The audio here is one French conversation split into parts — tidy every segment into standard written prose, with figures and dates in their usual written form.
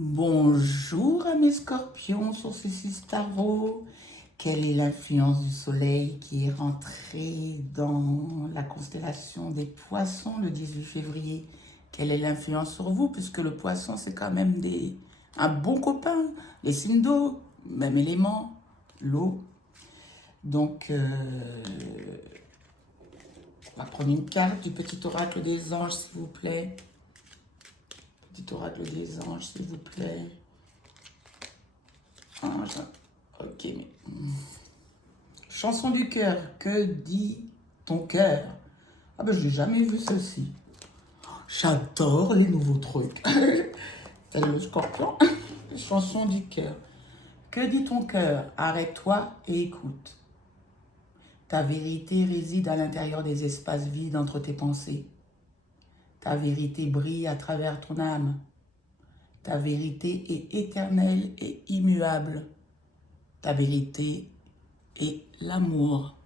Bonjour à mes scorpions sur ce tarot. Quelle est l'influence du soleil qui est rentré dans la constellation des poissons le 18 février? Quelle est l'influence sur vous? Puisque le poisson, c'est quand même un bon copain. Les signes d'eau, même élément, l'eau. Donc, on va prendre une carte du petit oracle des anges, s'il vous plaît. Petit oracle des anges, s'il vous plaît. Ange. Ok, mais... Chanson du cœur. Que dit ton cœur? Ah ben, je n'ai jamais vu ceci. J'adore les nouveaux trucs. C'est le scorpion. Chanson du cœur. Que dit ton cœur? Arrête-toi et écoute. Ta vérité réside à l'intérieur des espaces vides entre tes pensées. Ta vérité brille à travers ton âme. Ta vérité est éternelle et immuable. Ta vérité est l'amour.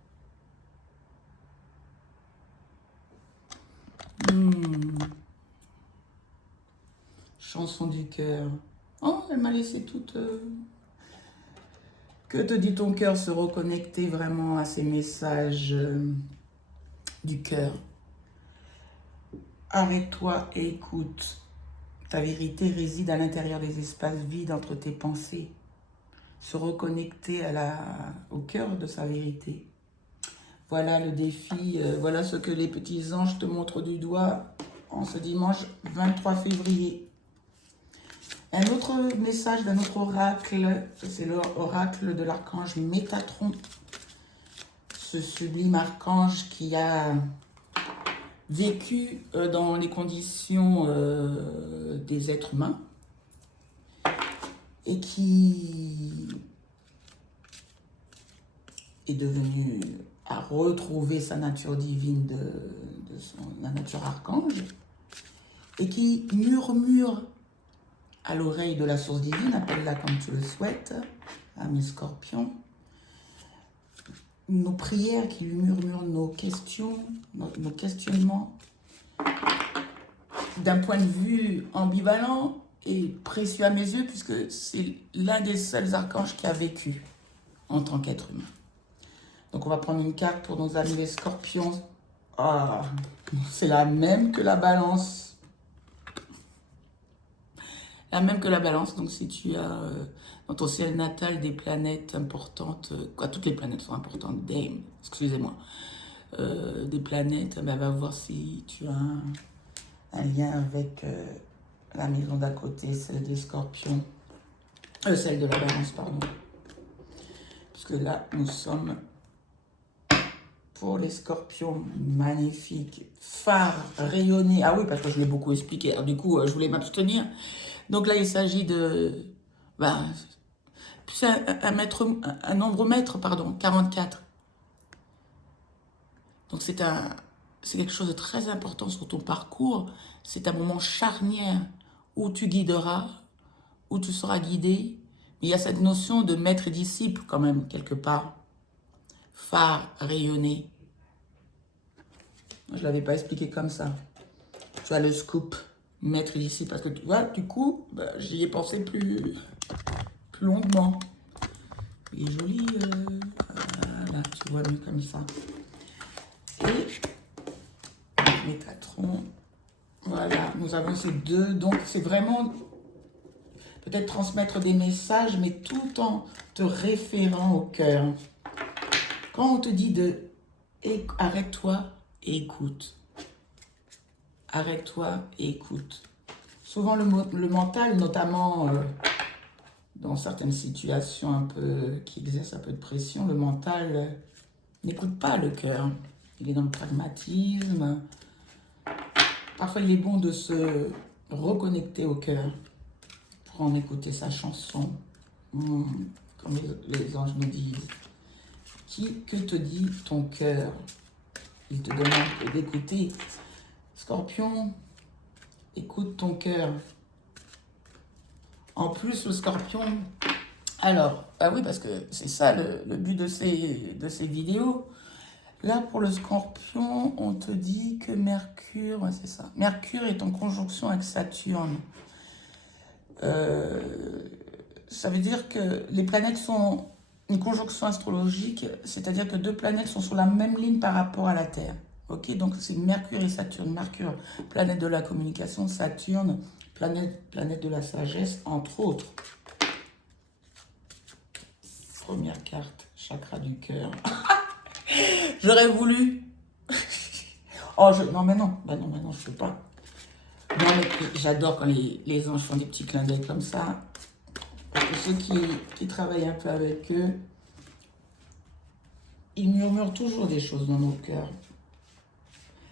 Chanson du cœur. Oh, elle m'a laissé toute... Que te dit ton cœur? Se reconnecter vraiment à ces messages du cœur. Arrête-toi et écoute. Ta vérité réside à l'intérieur des espaces vides entre tes pensées. Se reconnecter au cœur de sa vérité. Voilà le défi, voilà ce que les petits anges te montrent du doigt en ce dimanche 23 février. Un autre message d'un autre oracle, c'est l'oracle de l'archange Métatron. Ce sublime archange qui a vécu dans les conditions des êtres humains et qui est devenu à retrouver sa nature divine la nature archange et qui murmure à l'oreille de la source divine, appelle-la comme tu le souhaites, à mes scorpions, nos prières qui lui murmurent nos questions, nos questionnements, d'un point de vue ambivalent et précieux à mes yeux, puisque c'est l'un des seuls archanges qui a vécu en tant qu'être humain. Donc on va prendre une carte pour nos amis les scorpions. Ah, c'est la même que la balance. La même que la balance. Donc si tu as dans ton ciel natal des planètes importantes, toutes les planètes sont importantes, Dame, excusez-moi, des planètes, ben, va voir si tu as un lien avec la maison d'à côté, celle des scorpions, celle de la balance, pardon. Parce que là, nous sommes... Pour les scorpions, magnifiques, phare, rayonné. Ah oui, parce que je l'ai beaucoup expliqué. Alors, du coup, je voulais m'abstenir. Donc là, il s'agit de... c'est un nombre mètre, pardon, 44. Donc c'est quelque chose de très important sur ton parcours. C'est un moment charnière où tu guideras, où tu seras guidé. Mais il y a cette notion de maître et disciple quand même, quelque part. Phare, rayonné. Je ne l'avais pas expliqué comme ça. Tu as le scoop, maître ici, parce que tu vois, du coup, j'y ai pensé plus longuement. Il est joli, voilà, tu vois mieux comme ça. Et Métatron, voilà, nous avons ces deux, donc c'est vraiment peut-être transmettre des messages, mais tout en te référant au cœur. Quand on te dit arrête-toi et écoute. Arrête-toi et écoute. Souvent, le mental, notamment dans certaines situations un peu qui exercent un peu de pression, le mental n'écoute pas le cœur. Il est dans le pragmatisme. Parfois, il est bon de se reconnecter au cœur pour en écouter sa chanson. Comme les anges nous disent. Que te dit ton cœur? Il te demande d'écouter. Scorpion, écoute ton cœur. En plus, le scorpion... Alors, oui, parce que c'est ça le but de ces vidéos. Là, pour le scorpion, on te dit que Mercure, c'est ça. Mercure est en conjonction avec Saturne. ça veut dire que les planètes sont une conjonction astrologique, c'est-à-dire que deux planètes sont sur la même ligne par rapport à la Terre. Ok, donc c'est Mercure et Saturne. Mercure, planète de la communication, Saturne, planète de la sagesse, entre autres. Première carte, chakra du cœur. J'aurais voulu. Non, mais non. Bah non, je peux pas. Non, mais j'adore quand les anges font des petits clins d'œil comme ça. Parce que ceux qui travaillent un peu avec eux, ils murmurent toujours des choses dans nos cœurs.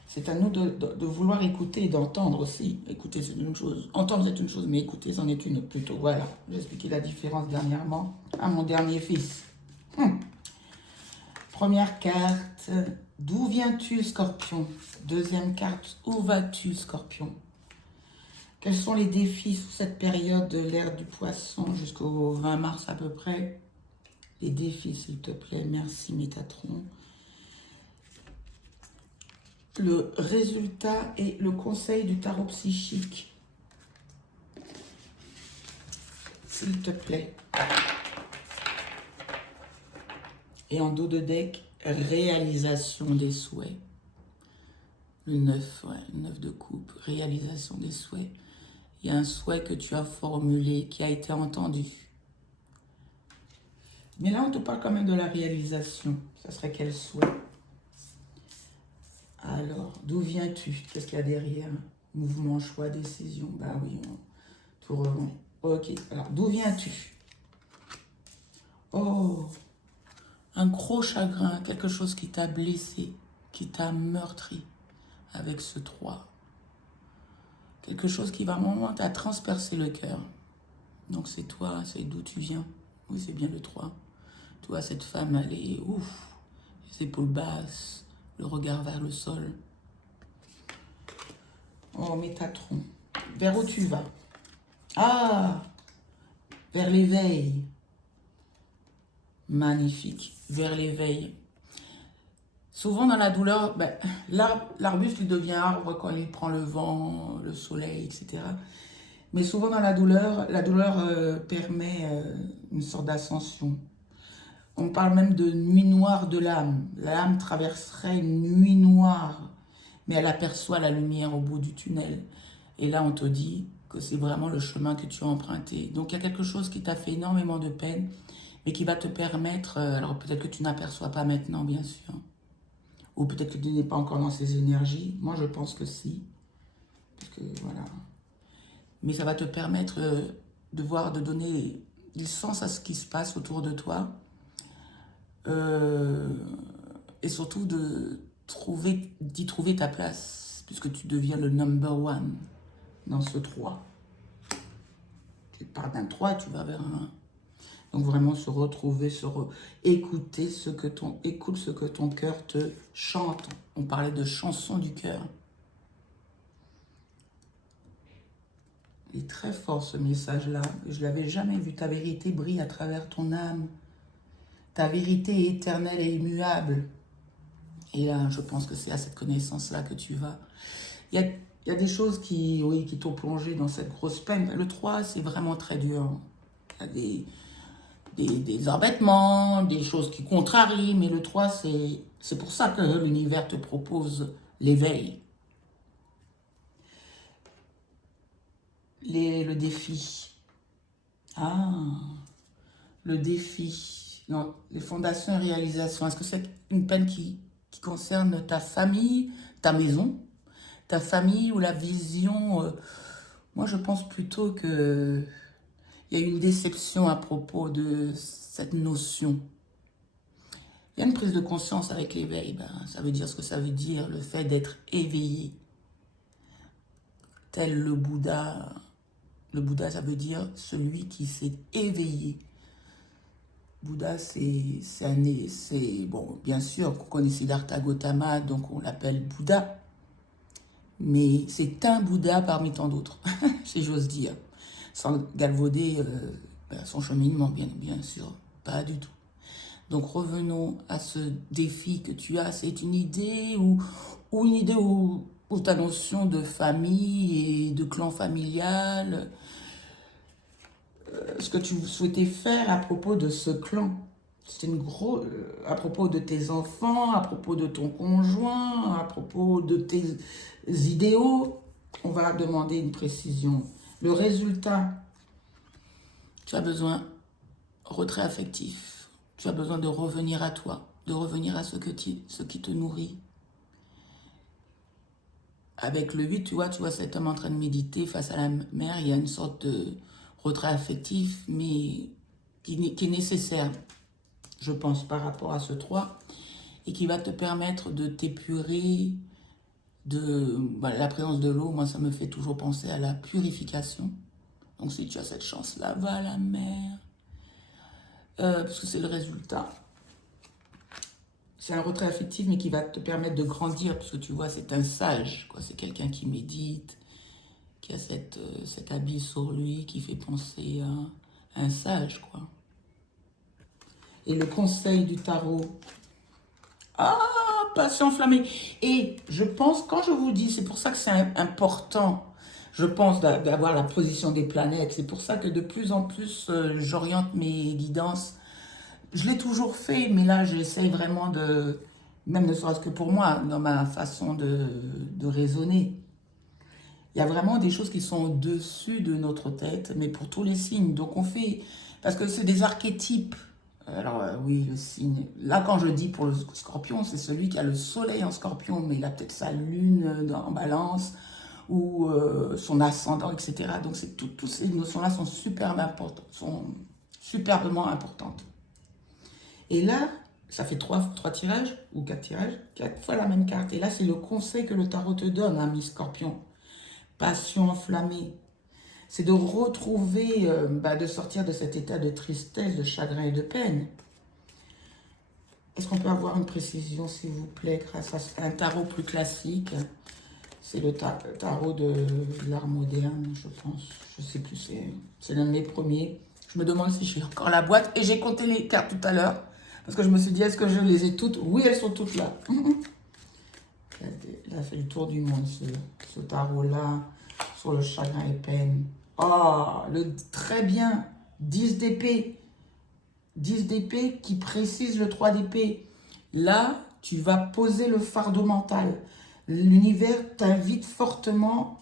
C'est à nous de vouloir écouter et d'entendre aussi. Écouter, c'est une chose. Entendre, c'est une chose, mais écouter, c'en est une autre plutôt. Voilà. J'ai expliqué la différence dernièrement à mon dernier fils. Première carte, d'où viens-tu, Scorpion? Deuxième carte, où vas-tu, Scorpion? Quels sont les défis sous cette période de l'ère du poisson jusqu'au 20 mars à peu près? Les défis, s'il te plaît. Merci, Métatron. Le résultat et le conseil du tarot psychique. S'il te plaît. Et en dos de deck, réalisation des souhaits. Le 9, ouais, le 9 de coupe, réalisation des souhaits. Il y a un souhait que tu as formulé, qui a été entendu. Mais là, on te parle quand même de la réalisation. Ça serait quel souhait? Alors, d'où viens-tu? Qu'est-ce qu'il y a derrière? Mouvement, choix, décision. Bah oui, tout revient. Ok, alors, d'où viens-tu? Oh, un gros chagrin, quelque chose qui t'a blessé, qui t'a meurtri avec ce 3. Quelque chose qui va un moment t'a transpercé le cœur. Donc c'est toi, c'est d'où tu viens. Oui, c'est bien le 3. Tu vois, cette femme, elle est ouf, les épaules basses, le regard vers le sol. Oh, Métatron, vers où tu vas? Ah, vers l'éveil. Magnifique, vers l'éveil. Souvent dans la douleur, ben, l'arbuste il devient arbre quand il prend le vent, le soleil, etc. Mais souvent dans la douleur permet une sorte d'ascension. On parle même de nuit noire de l'âme. L'âme traverserait une nuit noire, mais elle aperçoit la lumière au bout du tunnel. Et là, on te dit que c'est vraiment le chemin que tu as emprunté. Donc, il y a quelque chose qui t'a fait énormément de peine, mais qui va te permettre, alors peut-être que tu n'aperçois pas maintenant, bien sûr, ou peut-être que tu n'es pas encore dans ces énergies. Moi, je pense que si, parce que voilà. Mais ça va te permettre de voir, de donner du sens à ce qui se passe autour de toi, et surtout d'y trouver ta place, puisque tu deviens le number one dans ce 3. Tu pars d'un 3, tu vas vers un 1. Donc vraiment se retrouver, écouter écoute ce que ton cœur te chante. On parlait de chanson du cœur. Il est très fort ce message-là. Je ne l'avais jamais vu. Ta vérité brille à travers ton âme. Ta vérité est éternelle et immuable. Et là, je pense que c'est à cette connaissance-là que tu vas. Il y a des choses qui t'ont plongé dans cette grosse peine. Le 3, c'est vraiment très dur. Il y a des embêtements, des choses qui contrarient, mais le 3, c'est pour ça que l'univers te propose l'éveil. Le défi. Ah, le défi. Non, les fondations et réalisations. Est-ce que c'est une peine qui concerne ta famille, ta maison, ta famille ou la vision? Moi, je pense plutôt que il y a une déception à propos de cette notion. Il y a une prise de conscience avec l'éveil. Ben, ça veut dire ce que ça veut dire, le fait d'être éveillé. Tel le Bouddha. Le Bouddha, ça veut dire celui qui s'est éveillé. Bouddha, bon, bien sûr, on connaît Siddhartha Gautama, donc on l'appelle Bouddha. Mais c'est un Bouddha parmi tant d'autres, si j'ose dire. Sans galvauder son cheminement, bien sûr, pas du tout. Donc revenons à ce défi que tu as. C'est une idée ou une idée où ta notion de famille et de clan familial, ce que tu souhaitais faire à propos de ce clan. C'était une grosse... à propos de tes enfants, à propos de ton conjoint, à propos de tes idéaux. On va demander une précision. Le résultat, tu as besoin retrait affectif. Tu as besoin de revenir à toi, de revenir à ce qui te nourrit. Avec le 8, tu vois cet homme en train de méditer face à la mer, il y a une sorte de retrait affectif, mais qui est nécessaire, je pense, par rapport à ce 3, et qui va te permettre de t'épurer, la présence de l'eau, moi ça me fait toujours penser à la purification. Donc si tu as cette chance-là, va à la mer, parce que c'est le résultat. C'est un retrait affectif, mais qui va te permettre de grandir, parce que tu vois, c'est un sage, quoi. C'est quelqu'un qui médite, qui a cet habit sur lui, qui fait penser à un sage, quoi. Et le conseil du tarot, ah, passion enflammée. Et je pense, quand je vous dis, c'est pour ça que c'est important, je pense, d'avoir la position des planètes. C'est pour ça que de plus en plus, j'oriente mes guidances. Je l'ai toujours fait, mais là, j'essaie vraiment de, même ne serait-ce que pour moi, dans ma façon de raisonner. Il y a vraiment des choses qui sont au-dessus de notre tête, mais pour tous les signes. Donc on fait, parce que c'est des archétypes. Alors oui, le signe. Là, quand je dis pour le scorpion, c'est celui qui a le soleil en scorpion, mais il a peut-être sa lune en balance, ou son ascendant, etc. Donc toutes ces notions-là sont superbement importantes. Et là, ça fait trois tirages, ou 4 tirages, 4 fois la même carte. Et là, c'est le conseil que le tarot te donne, ami Scorpion. Passion enflammée. C'est de retrouver, de sortir de cet état de tristesse, de chagrin et de peine. Est-ce qu'on peut avoir une précision, s'il vous plaît, grâce à un tarot plus classique? C'est le tarot de l'art moderne, je pense. Je ne sais plus, c'est l'un de mes premiers. Je me demande si j'ai encore la boîte. Et j'ai compté les cartes tout à l'heure. Parce que je me suis dit, est-ce que je les ai toutes? Oui, elles sont toutes là. Il a fait le tour du monde, ce tarot-là, sur le chagrin et peine. Oh, très bien. 10 d'épée. 10 d'épée qui précise le 3 d'épée. Là, tu vas poser le fardeau mental. L'univers t'invite fortement.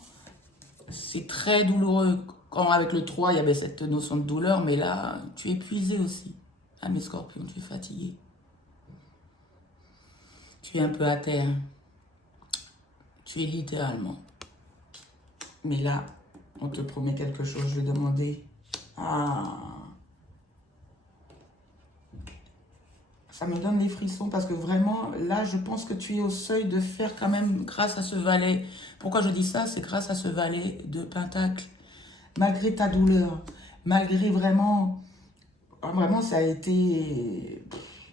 C'est très douloureux. Quand avec le 3, il y avait cette notion de douleur, mais là, tu es épuisé aussi. Ah, mes scorpions, tu es fatigué. Tu es un peu à terre. Tu es littéralement. Mais là, on te promet quelque chose. Je vais demander. Ah. Ça me donne les frissons parce que vraiment, là, je pense que tu es au seuil de faire quand même grâce à ce valet. Pourquoi je dis ça? C'est grâce à ce valet de Pentacle. Malgré ta douleur, malgré vraiment ça a été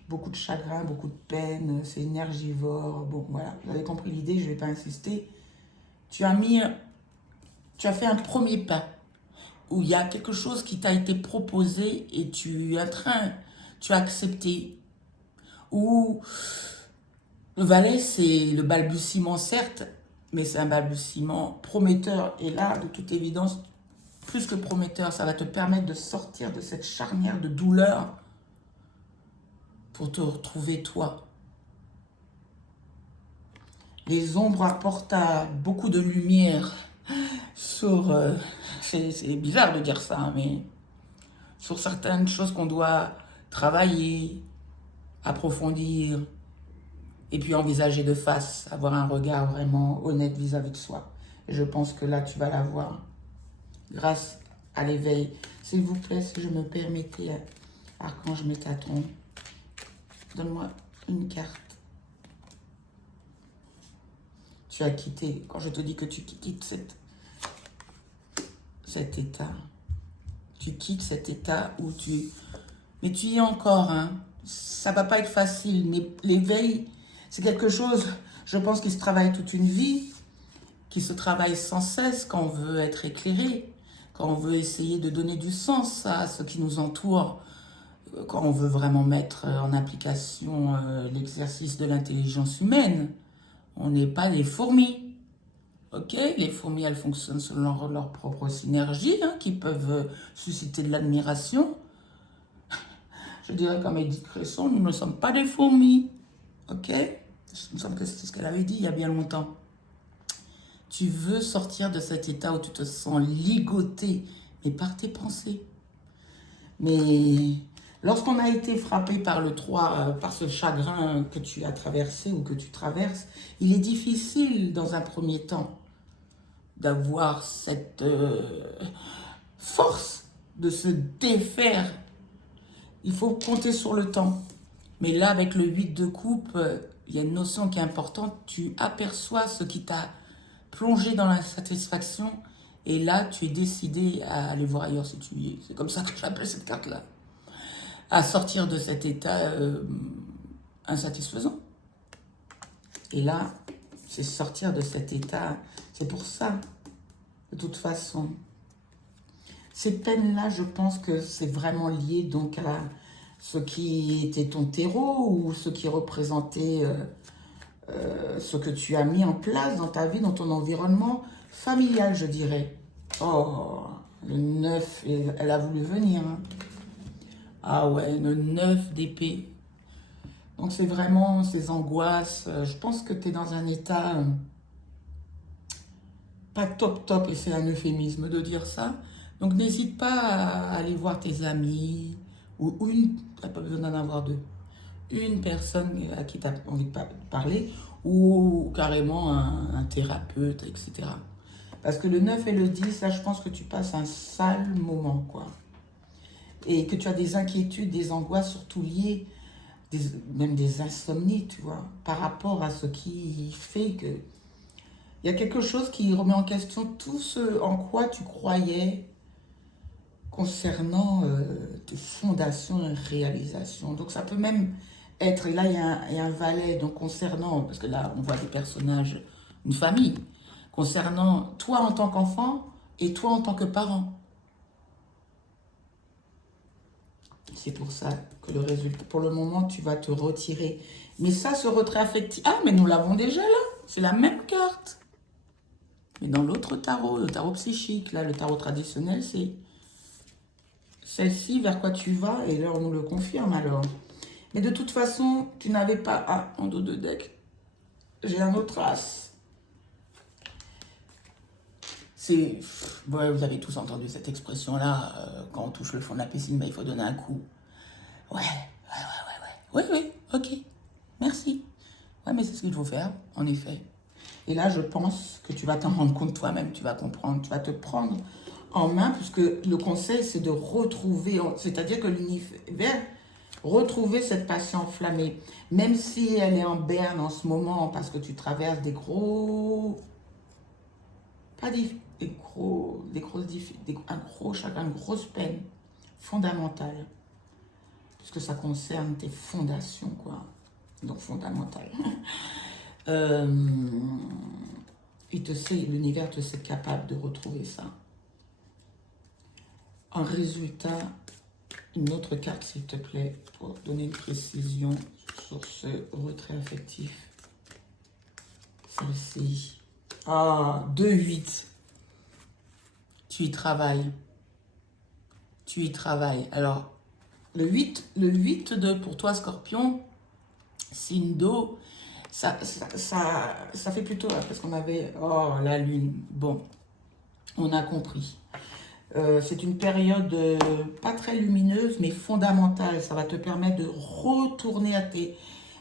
beaucoup de chagrin, beaucoup de peine, c'est énergivore. Bon, voilà, vous avez compris l'idée, je ne vais pas insister. Tu as fait un premier pas où il y a quelque chose qui t'a été proposé et tu as accepté. Ou le valet, c'est le balbutiement, certes, mais c'est un balbutiement prometteur. Et là, de toute évidence, plus que prometteur, ça va te permettre de sortir de cette charnière de douleur pour te retrouver toi. Les ombres apportent beaucoup de lumière sur... c'est bizarre de dire ça, mais sur certaines choses qu'on doit travailler, approfondir, et puis envisager de face, avoir un regard vraiment honnête vis-à-vis de soi. Et je pense que là, tu vas l'avoir grâce à l'éveil. S'il vous plaît, si je me permettais, Archange Métatron, donne-moi une carte. Tu as quitté, quand je te dis que tu quittes cet état, tu quittes cet état où mais tu y es encore, hein. Ça va pas être facile. L'éveil, c'est quelque chose, je pense, qui se travaille toute une vie, qui se travaille sans cesse quand on veut être éclairé, quand on veut essayer de donner du sens à ce qui nous entoure, quand on veut vraiment mettre en application l'exercice de l'intelligence humaine. On n'est pas des fourmis. Ok, les fourmis, elles fonctionnent selon leur propre synergie, hein, qui peuvent susciter de l'admiration. Je dirais comme Edith Cresson, nous ne sommes pas des fourmis. Ok? Il me semble que c'est ce qu'elle avait dit il y a bien longtemps. Tu veux sortir de cet état où tu te sens ligoté, mais par tes pensées. Mais lorsqu'on a été frappé par le 3, par ce chagrin que tu as traversé ou que tu traverses, il est difficile dans un premier temps d'avoir cette force de se défaire. Il faut compter sur le temps. Mais là, avec le 8 de coupe, il y a une notion qui est importante. Tu aperçois ce qui t'a plongé dans l'insatisfaction. Et là, tu es décidé à aller voir ailleurs si tu y es. C'est comme ça que j'appelle cette carte-là. À sortir de cet état insatisfaisant. Et là, c'est sortir de cet état. C'est pour ça, de toute façon. Ces peines-là, je pense que c'est vraiment lié donc à ce qui était ton terreau ou ce qui représentait ce que tu as mis en place dans ta vie, dans ton environnement familial, je dirais. Oh, le 9, elle a voulu venir. Hein. Ah ouais, le 9 d'épée. Donc c'est vraiment ces angoisses. Je pense que tu es dans un état pas top top, et c'est un euphémisme de dire ça. Donc n'hésite pas à aller voir tes amis, ou une, tu n'as pas besoin d'en avoir deux. Une personne à qui tu as envie de parler, ou carrément un thérapeute, etc. Parce que le 9 et le 10, là, je pense que tu passes un sale moment, quoi. Et que tu as des inquiétudes, des angoisses, surtout liées, même des insomnies, tu vois, par rapport à ce qui fait que... Il y a quelque chose qui remet en question tout ce en quoi tu croyais concernant tes fondations et réalisations. Donc ça peut même être, et là il y a un valet, donc concernant, parce que là on voit des personnages, une famille, concernant toi en tant qu'enfant et toi en tant que parent. C'est pour ça que le résultat, pour le moment, tu vas te retirer. Mais ça, ce retrait affectif, ah mais nous l'avons déjà là, c'est la même carte. Mais dans l'autre tarot, le tarot psychique, là, le tarot traditionnel, c'est celle-ci vers quoi tu vas, et là on nous le confirme alors. Mais de toute façon, tu n'avais pas... Ah, en dos de deck, j'ai un autre as. C'est... Ouais, vous avez tous entendu cette expression-là, quand on touche le fond de la piscine, bah, il faut donner un coup. Ouais. Oui, ok, merci. Ouais, mais c'est ce qu'il faut faire, en effet. Et là, je pense que tu vas t'en rendre compte toi-même, tu vas comprendre, tu vas te prendre en main, puisque le conseil, c'est de retrouver, c'est-à-dire que l'univers, retrouver cette passion enflammée, même si elle est en berne en ce moment, parce que tu traverses des gros, pas des gros, un gros chagrin, une grosse peine fondamentale, puisque ça concerne tes fondations, quoi, donc fondamentales. euh, l'univers te sait capable de retrouver ça. En résultat, une autre carte, s'il te plaît, pour donner une précision sur ce retrait affectif. Celle-ci. Ah, 2-8. Tu y travailles. Tu y travailles. Alors, le 8 pour toi, Scorpion, signe d'eau, ça fait plutôt, parce qu'on avait, oh, la lune. Bon, on a compris. C'est une période pas très lumineuse, mais fondamentale. Ça va te permettre de retourner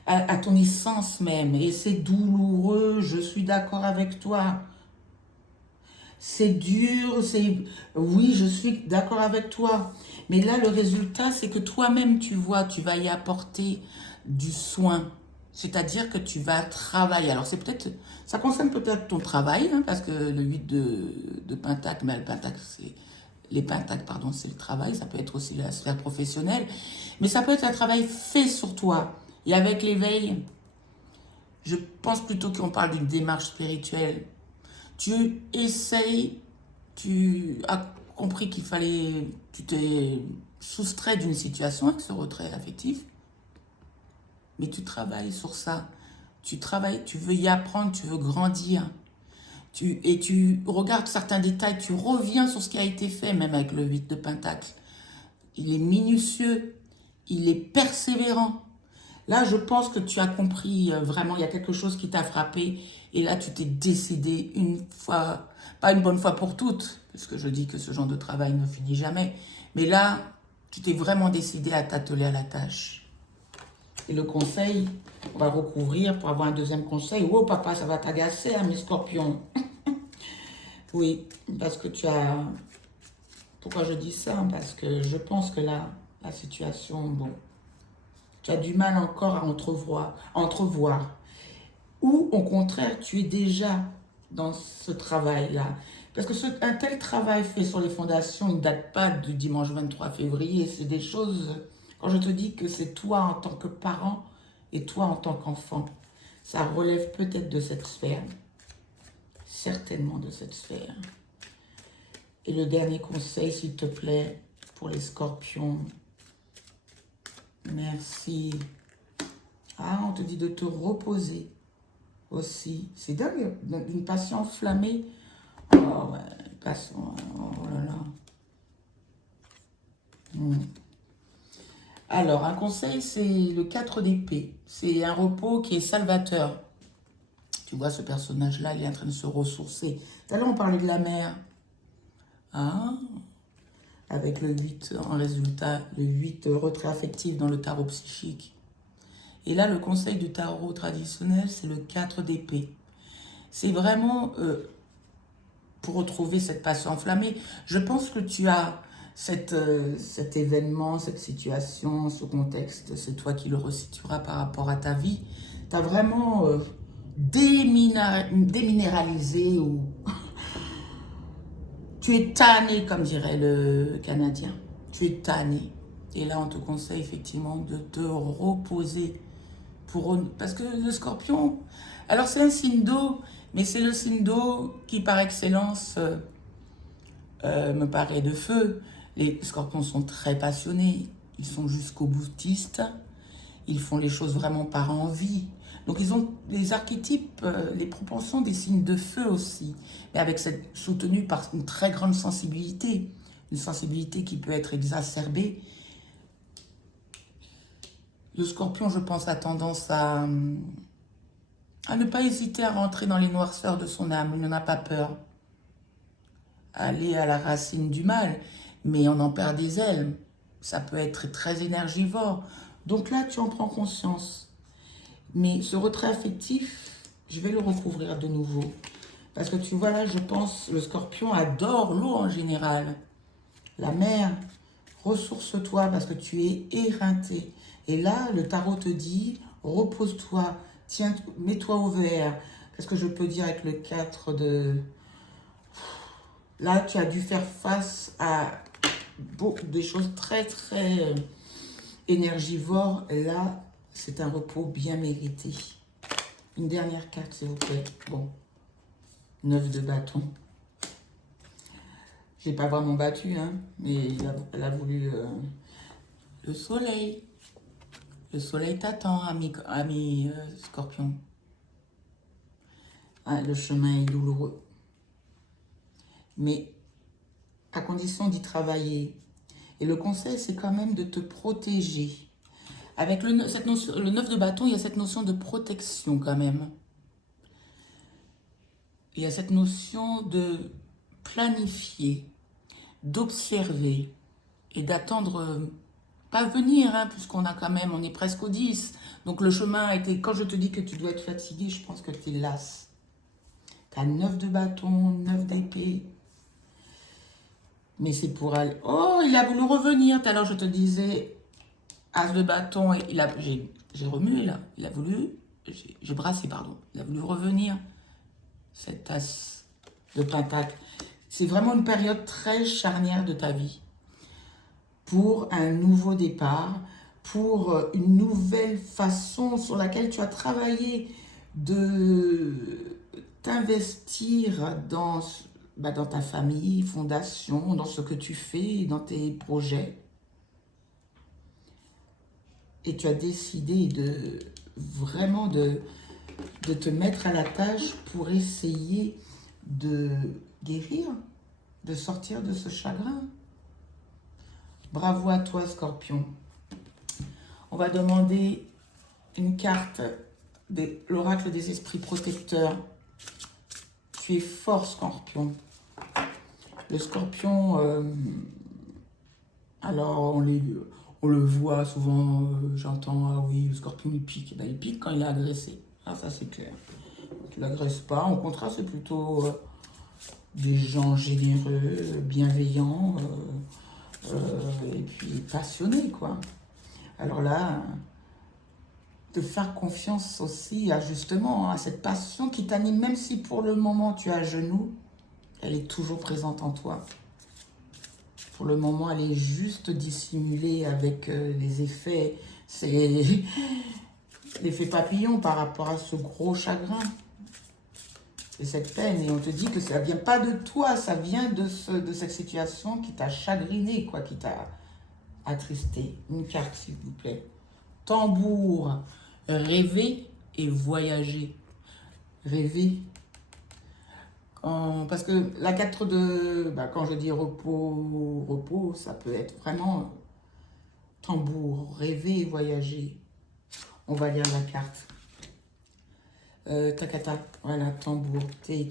à ton essence même. Et c'est douloureux, je suis d'accord avec toi. C'est dur, oui, je suis d'accord avec toi. Mais là, le résultat, c'est que toi-même, tu vois, tu vas y apporter du soin. C'est-à-dire que tu vas travailler. Alors, ça concerne peut-être ton travail, hein, parce que le 8 de Pentacle, mais le Pentacle, les pentacles, pardon, c'est le travail, ça peut être aussi la sphère professionnelle, mais ça peut être un travail fait sur toi. Et avec l'éveil, je pense plutôt qu'on parle d'une démarche spirituelle. Tu essayes, tu as compris tu t'es soustrait d'une situation avec ce retrait affectif, mais tu travailles sur ça. Tu travailles, tu veux y apprendre, tu veux grandir. Et tu regardes certains détails, tu reviens sur ce qui a été fait, même avec le 8 de Pentacle. Il est minutieux, il est persévérant. Là, je pense que tu as compris vraiment, il y a quelque chose qui t'a frappé. Et là, tu t'es décidé une fois, pas une bonne fois pour toutes, parce que je dis que ce genre de travail ne finit jamais. Mais là, tu t'es vraiment décidé à t'atteler à la tâche. Et le conseil, on va recouvrir pour avoir un deuxième conseil. Oh papa, ça va t'agacer, hein, mes scorpions. Oui, parce que tu as... Pourquoi je dis ça? Parce que je pense que là, la situation, bon, tu as du mal encore à entrevoir. Ou au contraire, tu es déjà dans ce travail-là. Parce que un tel travail fait sur les fondations, il ne date pas du dimanche 23 février. C'est des choses, quand je te dis que c'est toi en tant que parent et toi en tant qu'enfant, ça relève peut-être de cette sphère. Certainement de cette sphère. Et le dernier conseil, s'il te plaît, pour les scorpions. Merci. Ah, on te dit de te reposer aussi. C'est dingue, une passion enflammée. Oh ouais, passion, oh là là. Alors, un conseil, c'est le 4 d'épée. C'est un repos qui est salvateur. Tu vois, ce personnage-là, il est en train de se ressourcer. Tout à l'heure, on parlait de la mer. Ah, avec le 8 en résultat, le 8 retrait affectif dans le tarot psychique. Et là, le conseil du tarot traditionnel, c'est le 4 d'épée. C'est vraiment pour retrouver cette passion enflammée. Je pense que tu as cet événement, cette situation, ce contexte, c'est toi qui le resitueras par rapport à ta vie. Tu as vraiment déminéralisé ou tu es tanné, comme dirait le Canadien. Tu es tanné. Et là, on te conseille effectivement de te reposer. Parce que le scorpion, alors c'est un signe d'eau, mais c'est le signe d'eau qui par excellence me paraît de feu. Les scorpions sont très passionnés, ils sont jusqu'au boutiste, ils font les choses vraiment par envie. Donc ils ont les archétypes, les propensions des signes de feu aussi, mais avec soutenue par une très grande sensibilité, une sensibilité qui peut être exacerbée. Le scorpion, je pense, a tendance à ne pas hésiter à rentrer dans les noirceurs de son âme. Il n'en a pas peur. Aller à la racine du mal, mais on en perd des ailes. Ça peut être très énergivore. Donc là, tu en prends conscience. Mais ce retrait affectif, je vais le recouvrir de nouveau. Parce que tu vois là, je pense, le scorpion adore l'eau en général. La mer, ressource-toi parce que tu es éreinté. Et là, le tarot te dit, repose-toi, tiens, mets-toi au vert. Qu'est-ce que je peux dire avec le 4 de... Là, tu as dû faire face à des choses très, très énergivores. Et là, c'est un repos bien mérité. Une dernière carte, s'il vous plaît. Bon, 9 de bâton. Je n'ai pas vraiment battu, hein, mais elle a voulu le soleil. Le soleil t'attend, ami scorpion. Ah, le chemin est douloureux. Mais à condition d'y travailler. Et le conseil, c'est quand même de te protéger. Avec le 9 de bâton, il y a cette notion de protection quand même. Il y a cette notion de planifier, d'observer et d'attendre, pas venir, hein, puisqu'on a quand même, on est presque au 10. Donc le chemin a été, quand je te dis que tu dois être fatigué, je pense que tu es lasse. Tu as 9 de bâton, 9 d'épée. Mais c'est pour aller... Oh, il a voulu revenir. Tout à l'heure, je te disais, as de bâton, j'ai remué là. Il a voulu, j'ai brassé, pardon. Il a voulu revenir, cet as de pentacle. C'est vraiment une période très charnière de ta vie. Pour un nouveau départ, pour une nouvelle façon sur laquelle tu as travaillé de t'investir dans ta famille, fondation, dans ce que tu fais, dans tes projets. Et tu as décidé vraiment de te mettre à la tâche pour essayer de guérir, de sortir de ce chagrin. Bravo à toi, Scorpion. On va demander une carte de l'oracle des esprits protecteurs. Tu es fort, Scorpion. Le Scorpion, alors on le voit souvent, j'entends, ah oui, le Scorpion il pique. Ben, il pique quand il est agressé. Ah, ça c'est clair. Tu ne l'agresses pas. Au contraire, c'est plutôt des gens généreux, bienveillants, et puis passionnés, quoi. Alors là, de faire confiance aussi à justement à cette passion qui t'anime, même si pour le moment tu es à genoux, elle est toujours présente en toi. Pour le moment, elle est juste dissimulée avec les effets, c'est l'effet papillon par rapport à ce gros chagrin et cette peine. Et on te dit que ça ne vient pas de toi, ça vient de cette situation qui t'a chagriné, quoi, qui t'a attristé. Une carte, s'il vous plaît. Tambour, rêver et voyager. Rêver. Parce que la 4 de... Bah, quand je dis repos, ça peut être vraiment tambour, rêver et voyager. On va lire la carte. Takata, voilà, tambour, T.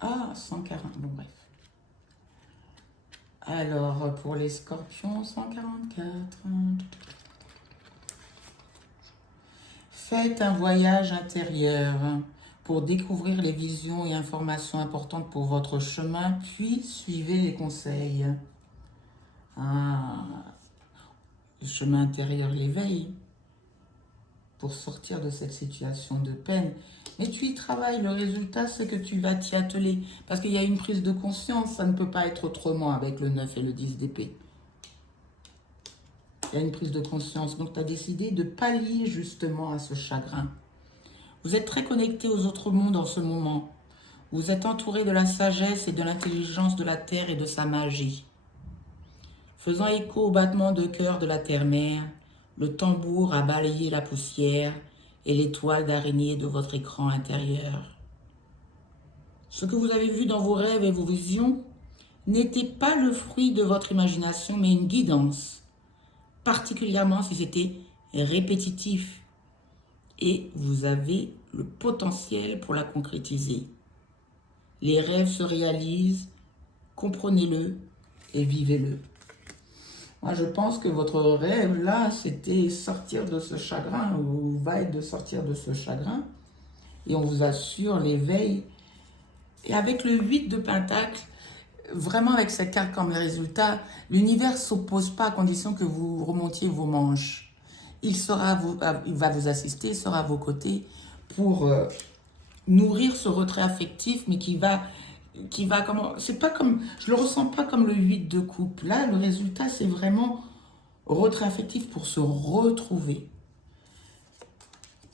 Ah, 140, bon bref. Alors, pour les scorpions, 144. Faites un voyage intérieur pour découvrir les visions et informations importantes pour votre chemin, puis suivez les conseils. Ah, le chemin intérieur, l'éveil, pour sortir de cette situation de peine. Mais tu y travailles, le résultat c'est que tu vas t'y atteler. Parce qu'il y a une prise de conscience, ça ne peut pas être autrement avec le 9 et le 10 d'épée. Il y a une prise de conscience, donc tu as décidé de pallier justement à ce chagrin. Vous êtes très connecté aux autres mondes en ce moment. Vous êtes entouré de la sagesse et de l'intelligence de la Terre et de sa magie. Faisant écho au battement de cœur de la terre-mère, le tambour a balayé la poussière et les toiles d'araignée de votre écran intérieur. Ce que vous avez vu dans vos rêves et vos visions n'était pas le fruit de votre imagination, mais une guidance, particulièrement si c'était répétitif et vous avez le potentiel pour la concrétiser. Les rêves se réalisent, comprenez-le et vivez-le. Moi, je pense que votre rêve, là, c'était sortir de ce chagrin, ou va être de sortir de ce chagrin, et on vous assure l'éveil. Et avec le 8 de Pentacle, vraiment avec cette carte comme résultat, l'univers ne s'oppose pas à condition que vous remontiez vos manches. Il va vous assister, il sera à vos côtés pour nourrir ce retrait affectif, mais qui va comment, c'est pas comme, je le ressens pas comme le 8 de coupe. Là, le résultat, c'est vraiment retrait affectif pour se retrouver.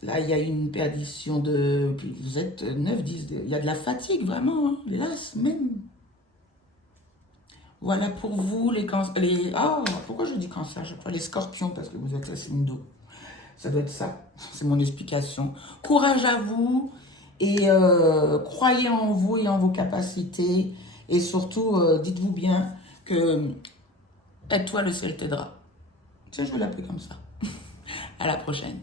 Là, il y a une perdition de, puis vous êtes 9, 10, il y a de la fatigue vraiment, hein, hélas, même. Voilà pour vous, pourquoi je dis cancer? Je crois les scorpions, parce que vous êtes la signe d'eau. Ça doit être ça, c'est mon explication. Courage à vous, et croyez en vous et en vos capacités, et surtout, dites-vous bien que aide-toi, le ciel t'aidera. Tiens, je vais l'appeler comme ça. À la prochaine.